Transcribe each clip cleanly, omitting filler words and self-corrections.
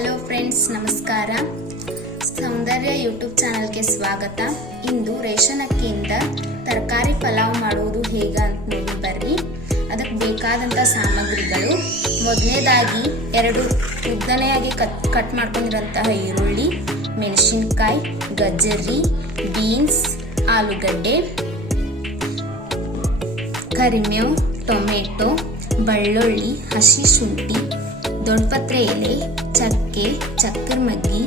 Hello friends, ನಮಸ್ಕಾರ. ಸೌಂದರ್ಯ YouTube ಚಾನಲ್ಗೆ ಸ್ವಾಗತ. ಇಂದು ರೇಷನ್ ಅಕ್ಕಿಯಿಂದ ತರಕಾರಿ ಪಲಾವ್ ಮಾಡುವುದು ಹೇಗೆ ಅಂತ ನೋಡಿ ಬರ್ರಿ. ಅದಕ್ಕೆ ಬೇಕಾದಂಥ ಸಾಮಗ್ರಿಗಳು: ಮೊದಲನೇದಾಗಿ 2 ಉದ್ದನೆಯಾಗಿ ಕಟ್ ಮಾಡ್ಕೊಂಡಿರೋಂತಹ ಈರುಳ್ಳಿ, ಮೆಣಸಿನಕಾಯಿ, ಗಜ್ಜರಿ, ಬೀನ್ಸ್, ಆಲೂಗಡ್ಡೆ, ಕರಿಬೇವು, ಟೊಮೆಟೊ, ಬೆಳ್ಳುಳ್ಳಿ, ಹಸಿ ಶುಂಠಿ, ದೊಡ್ಡಪತ್ರೆ ಎಲೆ, ಚಕ್ಕೆ, ಚಕ್ಕರ್ ಮಗ್ಗಿ,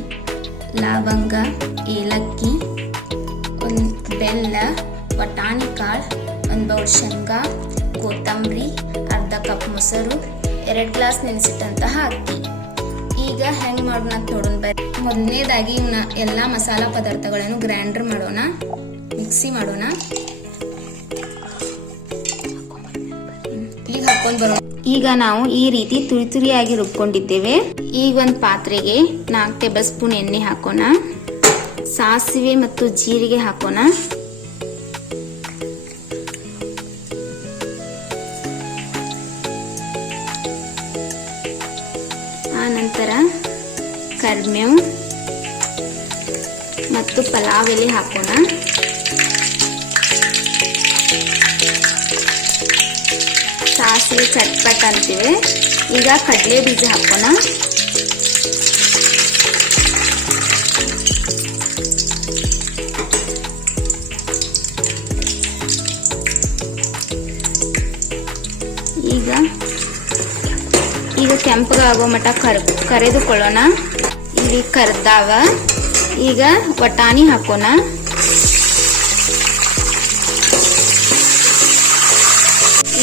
ಲವಂಗ, ಏಲಕ್ಕಿ, ಒಂದು ಬೆಲ್ಲ, ಬಟಾಣಿ ಕಾಳು, 1 ಬೌಲ್ ಶೇಂಗಾ, ಕೊತ್ತಂಬರಿ, ಅರ್ಧ ಕಪ್ ಮೊಸರು, 2 ಗ್ಲಾಸ್ ನೆನೆಸಿಟ್ಟಂತಹ ಅಕ್ಕಿ. ಈಗ ಹೆಂಗೆ ಮಾಡೋಣ ಅಂತ ನೋಡೋಣ ಬರ್ರಿ. ಮೊದಲನೇದಾಗಿ ಇವನ್ನ ಎಲ್ಲ ಮಸಾಲಾ ಪದಾರ್ಥಗಳನ್ನು ಗ್ರೈಂಡರ್ ಮಾಡೋಣ, ಮಿಕ್ಸಿ ಮಾಡೋಣ. ಈಗ ಹಾಕೊಂಡು ಬರೋಣ. ಈಗ ನಾವು ಈ ರೀತಿ ತುರಿಯಾಗಿ ರುಬ್ಕೊಂಡಿದ್ದೇವೆ. ಈಗ ಒಂದು ಪಾತ್ರೆಗೆ 4 ಟೇಬಲ್ ಸ್ಪೂನ್ ಎಣ್ಣೆ ಹಾಕೋಣ. ಸಾಸಿವೆ ಮತ್ತು ಜೀರಿಗೆ ಹಾಕೋಣ. ಆ ನಂತರ ಕರಿಬೇವು ಮತ್ತು ಪಲಾವ್ ಎಲೆ ಹಾಕೋಣ. ಸಾಸಿವೆ ಚಟ್ಪಟ್ ಅಂತಿವೆ. ಈಗ ಕಡಲೆ ಬೀಜ ಹಾಕೋಣ. ಈಗ ಕೆಂಪಗಾಗೋ ಮಟ್ಟ ಕರೆದುಕೊಳ್ಳೋಣ. ಇಲ್ಲಿ ಕರ್ದಾವ. ಈಗ ವಟಾಣಿ ಹಾಕೋಣ.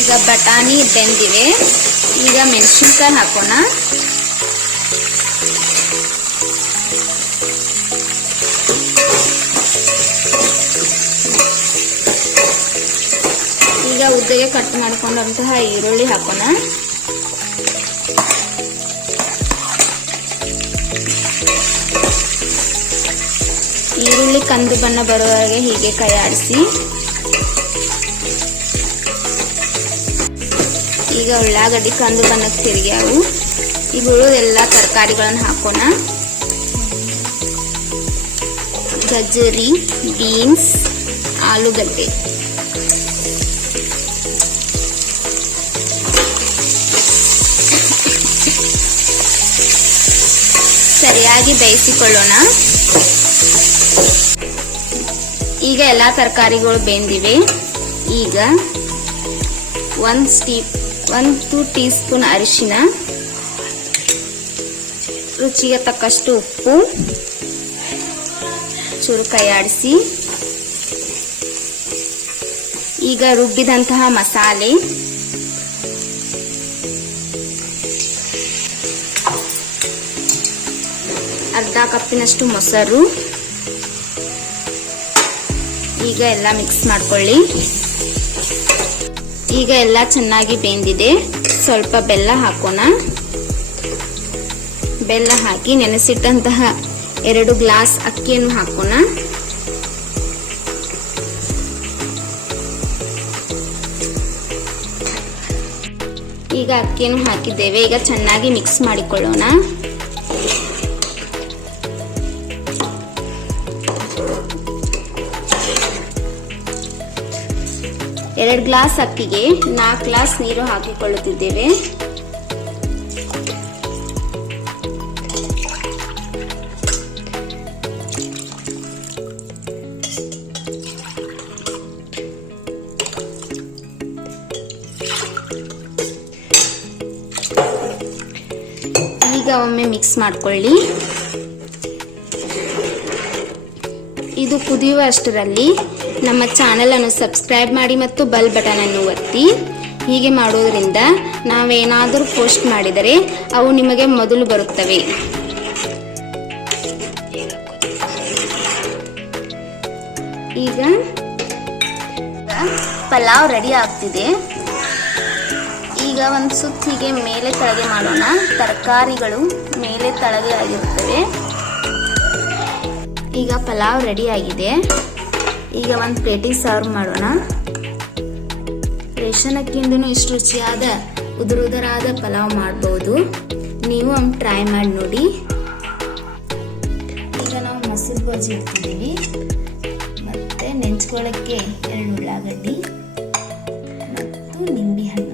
ಈಗ ಬಟಾಣಿ ಬೆಂದಿವೆ. ಈಗ ಮೆಣಸಿನಕಾಯಿ ಹಾಕೋಣ. ಈಗ ಉದ್ದಗೆ ಕಟ್ ಮಾಡ್ಕೊಂಡಂತಹ ಈರುಳ್ಳಿ ಹಾಕೋಣ. ಈರುಳ್ಳಿ ಕಂದು ಬಣ್ಣ ಬರುವವರೆಗೆ ಹೀಗೆ ಕೈ ಆಡಿಸಿ. ಈಗ ಉಳ್ಳಾಗಡ್ಡಿ ಕಂದು ಬಣ್ಣಕ್ಕೆ ತಿರುಗ್ಯಾವು. ಈಗ ಉಳಿದೆಲ್ಲ ತರಕಾರಿಗಳನ್ನು ಹಾಕೋಣ. ಗಜ್ಜರಿ, ಬೀನ್ಸ್, ಆಲೂಗಡ್ಡೆ. ಸರಿಯಾಗಿ ಬೇಯಿಸಿಕೊಳ್ಳೋಣ. ಈಗ ಎಲ್ಲ ತರಕಾರಿಗಳು ಬೆಂದಿವೆ. ಈಗ 1-2 ಟೀ ಸ್ಪೂನ್ ಅರಿಶಿನ, ರುಚಿಗೆ ತಕ್ಕಷ್ಟು ಉಪ್ಪು, ಚೂರು ಕೈ ಆಡಿಸಿ. ಈಗ ರುಬ್ಬಿದಂತಹ ಮಸಾಲೆ, ಅರ್ಧ ಕಪ್ಪಿನಷ್ಟು ಮೊಸರು. ಈಗ ಎಲ್ಲ ಮಿಕ್ಸ್ ಮಾಡ್ಕೊಳ್ಳಿ. ಈಗ ಎಲ್ಲ ಚೆನ್ನಾಗಿ ಬೆಂದಿದೆ. ಸ್ವಲ್ಪ ಬೆಲ್ಲ ಹಾಕೋಣ. ಬೆಲ್ಲ ಹಾಕಿ ನೆನೆಸಿಟ್ಟಂತಹ 2 ಗ್ಲಾಸ್ ಅಕ್ಕಿಯನ್ನು ಹಾಕೋಣ. ಈಗ ಅಕ್ಕಿಯನ್ನು ಹಾಕಿದ್ದೇವೆ. ಈಗ ಚೆನ್ನಾಗಿ ಮಿಕ್ಸ್ ಮಾಡಿಕೊಳ್ಳೋಣ. ಎರಡು ಗ್ಲಾಸ್ ಅಕ್ಕಿಗೆ 4 ಗ್ಲಾಸ್ ನೀರು ಹಾಕಿಕೊಳ್ಳುತ್ತಿದ್ದೇವೆ. ಈಗ ಒಮ್ಮೆ ಮಿಕ್ಸ್ ಮಾಡ್ಕೊಳ್ಳಿ. ಇದು ಕುದಿಯುವ ಅಷ್ಟರಲ್ಲಿ ನಮ್ಮ ಚಾನೆಲ್ ಅನ್ನು ಸಬ್ಸ್ಕ್ರೈಬ್ ಮಾಡಿ ಮತ್ತು ಬೆಲ್ ಬಟನ್ ಅನ್ನು ಒತ್ತಿ. ಹೀಗೆ ಮಾಡೋದ್ರಿಂದ ನಾವೇನಾದರೂ ಪೋಸ್ಟ್ ಮಾಡಿದರೆ ಅವು ನಿಮಗೆ ಮೊದಲು ಬರುತ್ತವೆ. ಈಗ ಪಲಾವ್ ರೆಡಿ ಆಗ್ತಿದೆ. ಈಗ ಒಂದು ಸುತ್ತ ಹೀಗೆ ಮೇಲೆ ಕೆಳಗೆ ಮಾಡೋಣ. ತರಕಾರಿಗಳು ಮೇಲೆ ಕೆಳಗೆ ಆಗಿರುತ್ತವೆ. ಈಗ ಪಲಾವ್ ರೆಡಿ ಆಗಿದೆ. ಈಗ ಒಂದು ಪ್ಲೇಟಿಗೆ ಸರ್ವ್ ಮಾಡೋಣ. ರೇಷನ್ ಅಕ್ಕಿಯಿಂದನೂ ಇಷ್ಟು ರುಚಿಯಾದ ಉದುರಾದ ಪಲಾವ್ ಮಾಡಬಹುದು. ನೀವು ಟ್ರೈ ಮಾಡಿ ನೋಡಿ. ಗೋಜಿ ಇಟ್ಟಿದ್ದೀವಿ, ಮತ್ತು ನೆಂಚ್ಕೊಳ್ಳೋಕ್ಕೆ 2 ಉಳ್ಳಾಗಡ್ಡಿ ಮತ್ತು ನಿಂಬೆ ಹಣ್ಣು.